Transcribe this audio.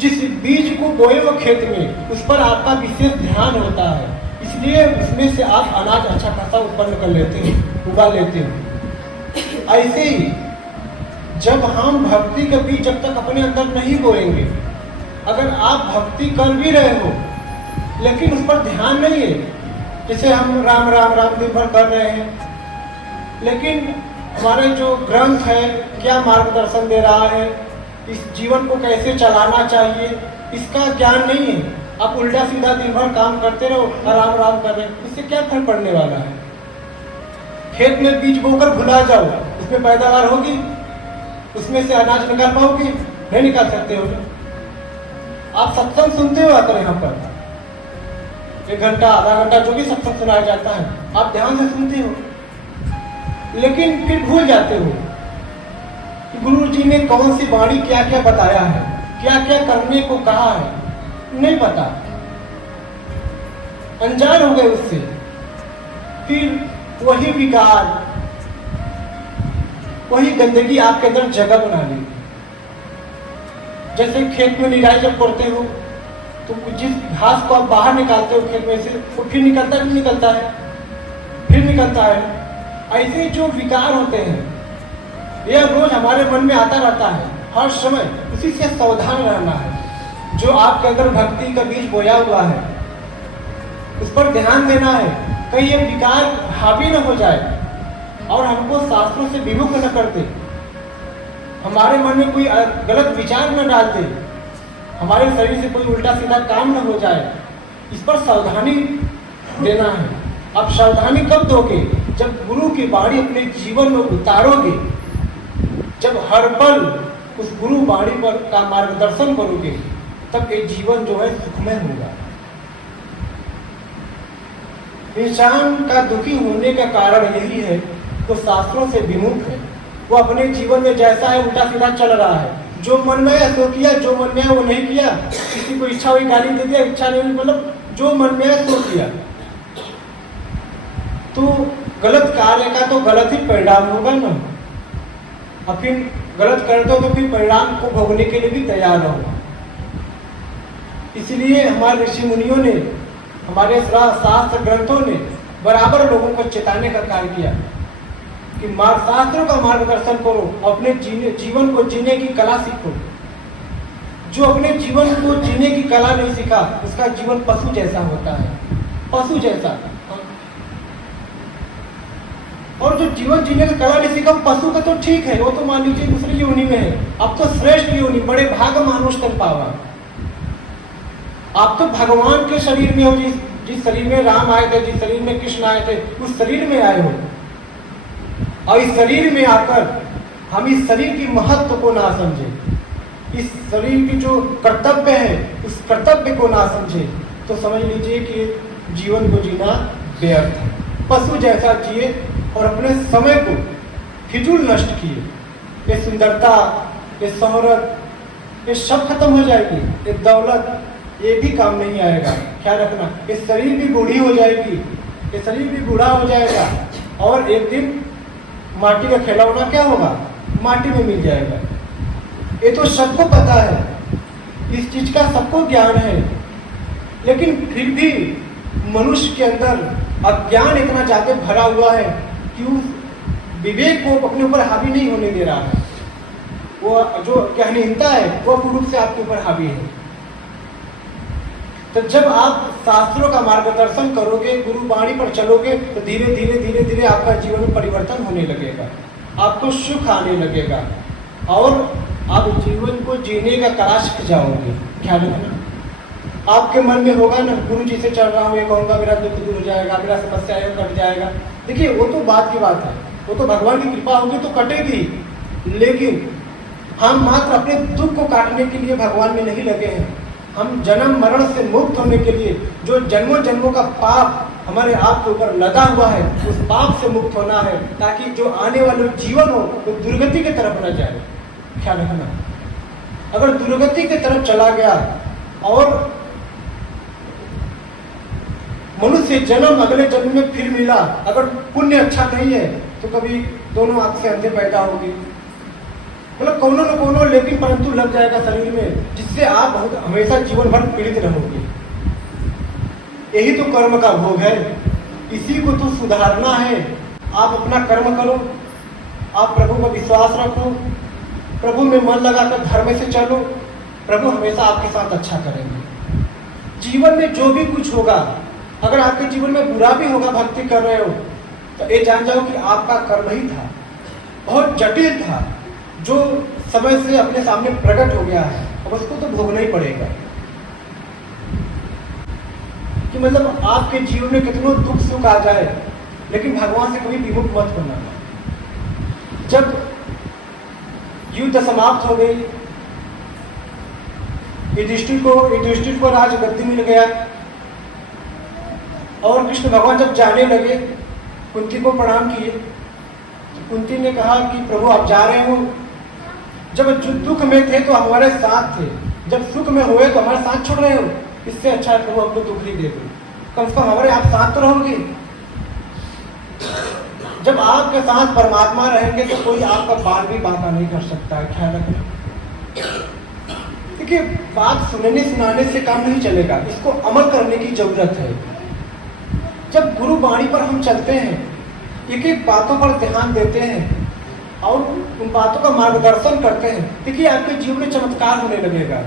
जिस बीज को बोए हो खेत में उस पर आपका विशेष ध्यान होता है, इसलिए उसमें से आप अनाज अच्छा खासा उत्पन्न कर लेते हो, उगा लेते हो। ऐसे ही जब हम भक्ति के बीज जब तक अपने अंदर नहीं बोएंगे, अगर आप भक्ति कर भी रहे हो लेकिन उस पर ध्यान नहीं है, जैसे हम राम राम राम दिन भर कर रहे हैं, लेकिन हमारे जो ग्रंथ है क्या मार्गदर्शन दे रहा है, इस जीवन को कैसे चलाना चाहिए, इसका ज्ञान नहीं है। आप उल्टा सीधा दिन भर काम करते रहो, राम राम कर रहे हैं, इससे क्या फर्क पड़ने वाला है। खेत में बीज बोकर भुला जाओ, उसमें पैदावार होगी, उसमें से अनाज निकाल पाओगे? नहीं निकाल सकते हो। आप सत्संग सुनते हो आकर यहाँ पर 1 घंटा आधा घंटा जो भी सत्संग सुनाया जाता है, आप ध्यान से सुनते हो, लेकिन फिर भूल जाते हो कि गुरु जी ने कौन सी वाणी क्या क्या बताया है, क्या क्या करने को कहा है, नहीं पता, अनजान हो गए उससे। फिर वही विकार, वही गंदगी आपके अंदर जगह बना ली। जैसे खेत में निराई जब करते हो तो जिस घास को आप बाहर निकालते हो खेत में से, वो फिर निकलता है, निकलता है, फिर निकलता है। ऐसे जो विकार होते हैं यह रोज हमारे मन में आता रहता है, हर समय उसी से सावधान रहना है। जो आपके अंदर भक्ति का बीज बोया हुआ है उस पर ध्यान देना है, कहीं ये विकार हावी न हो जाए और हमको शास्त्रों से विमुख न कर दे, हमारे मन में कोई गलत विचार न डाल दे, हमारे शरीर से कोई उल्टा सीधा काम न हो जाए, इस पर सावधानी देना है। अब सावधानी कब दोगे? जब गुरु की वाणी अपने जीवन में उतारोगे, जब हर पल उस गुरु वाणी पर का मार्गदर्शन करोगे, तब ये जीवन जो है सुखमय होगा। इंसान का दुखी होने का कारण यही है, तो शास्त्रों से विमुख है, वो अपने जीवन में जैसा है उल्टा सीधा चल रहा है, जो मन में है सो किया, जो मन में है वो नहीं किया, किसी को इच्छा हुई गाली दे दिया, इच्छा नहीं हुई मतलब जो मन में है सो किया। तो गलत कार्य का तो गलत ही परिणाम होगा ना। अब फिर गलत करते हो तो फिर परिणाम को भोगने के लिए भी तैयार रहो। इसलिए हमारे ऋषि मुनियों ने, हमारे शास्त्र ग्रंथों ने बराबर लोगों को चेताने का कार्य किया कि शास्त्रों का मार्गदर्शन करो, अपने जीवन को जीने की कला सीखो। जो अपने जीवन को जीने की कला नहीं सीखा उसका जीवन पशु जैसा होता है, पशु जैसा। और जो जीवन जीने की कला नहीं सीखा पशु का तो ठीक है, वो तो मान लीजिए दूसरी योनि में है, अब तो श्रेष्ठ योनि, बड़े भाग मानुष कर पावा। आप तो भगवान के शरीर में हो, जिस शरीर में राम आए थे, जिस शरीर में कृष्ण आए थे, उस शरीर में आए हो। और इस शरीर में आकर हम इस शरीर की महत्व को ना समझे, इस शरीर की जो कर्तव्य है उस कर्तव्य को ना समझे, तो समझ लीजिए कि जीवन को जीना व्यर्थ है। पशु जैसा जिए और अपने समय को फिजूल नष्ट किए। ये सुंदरता, ये शोहरत, ये सब खत्म हो जाएगी, ये दौलत, ये भी काम नहीं आएगा। ख्याल रखना, ये शरीर भी बूढ़ी हो जाएगी, ये शरीर भी बूढ़ा हो जाएगा और एक दिन माटी का खिलौना क्या होगा, माटी में मिल जाएगा। ये तो सबको पता है, इस चीज का सबको ज्ञान है, लेकिन फिर भी मनुष्य के अंदर अज्ञान इतना ज्यादा भरा हुआ है कि उस विवेक को अपने ऊपर हावी नहीं होने दे रहा है। वो जो ज्ञानहीनता है वो पूर्ण रूप से आपके ऊपर हावी है। तो जब आप शास्त्रों का मार्गदर्शन करोगे, गुरु वाणी पर चलोगे, तो धीरे धीरे धीरे धीरे आपका जीवन में परिवर्तन होने लगेगा, आपको सुख आने लगेगा और आप जीवन को जीने का कला सीख जाओगे। ख्याल रखना, आपके मन में होगा ना, गुरु जी से चल रहा हूँ, ये कहूँगा मेरा दुख दूर हो जाएगा, मेरा समस्या है कट जाएगा। देखिए वो तो बात की बात है, वो तो भगवान की कृपा होगी तो कटेगी, लेकिन हम मात्र अपने दुख को काटने के लिए भगवान में नहीं लगे हैं। हम जन्म मरण से मुक्त होने के लिए, जो जन्मों जन्मों का पाप हमारे आप के ऊपर लदा हुआ है, उस पाप से मुक्त होना है, ताकि जो आने वाला जीवन हो वो दुर्गति की तरफ न जाए। ख्याल रखना, अगर दुर्गति की तरफ चला गया और मनुष्य जन्म अगले जन्म में फिर मिला, अगर पुण्य अच्छा नहीं है तो कभी दोनों आंख से अंधे पैदा होगी, मतलब कोनो न कोनो लेकिन परंतु लग जाएगा शरीर में, जिससे आप बहुत हमेशा जीवन भर पीड़ित रहोगे। यही तो कर्म का भोग है, इसी को तो सुधारना है। आप अपना कर्म करो, आप प्रभु में विश्वास रखो, प्रभु में मन लगाकर धर्म से चलो, प्रभु हमेशा आपके साथ अच्छा करेंगे। जीवन में जो भी कुछ होगा, अगर आपके जीवन में बुरा भी होगा, भक्ति कर रहे हो, तो ये जान जाओ कि आपका कर्म ही था, बहुत जटिल था, जो समय से अपने सामने प्रकट हो गया है, अब उसको तो भोगना ही पड़ेगा। कि मतलब आपके जीवन में कितनों दुख सुख आ जाए, लेकिन भगवान से कभी विमुख मत होना। जब युद्ध समाप्त हो गई, युधिष्ठिर को राज गद्दी मिल गया, और कृष्ण भगवान जब जाने लगे, कुंती को प्रणाम किए, तो कुंती ने कहा कि प्रभु आप जा रहे हो, जब दुख में थे तो हमारे साथ थे, जब सुख में हुए तो हमारे साथ छोड़ रहे हो, इससे अच्छा है प्रभु हमको दुख नहीं दे दो, कम से कम हमारे आप साथ तो रहोगे। जब आपके साथ परमात्मा रहेंगे तो कोई आपका बाल भी बांका नहीं कर सकता है, ख्याल रखना। देखिए, बात सुनने सुनाने से काम नहीं चलेगा, इसको अमल करने की जरूरत है। जब गुरु वाणी पर हम चलते हैं, एक एक बातों पर ध्यान देते हैं और उन बातों का मार्गदर्शन करते हैं, देखिए आपके जीवन में चमत्कार होने लगेगा।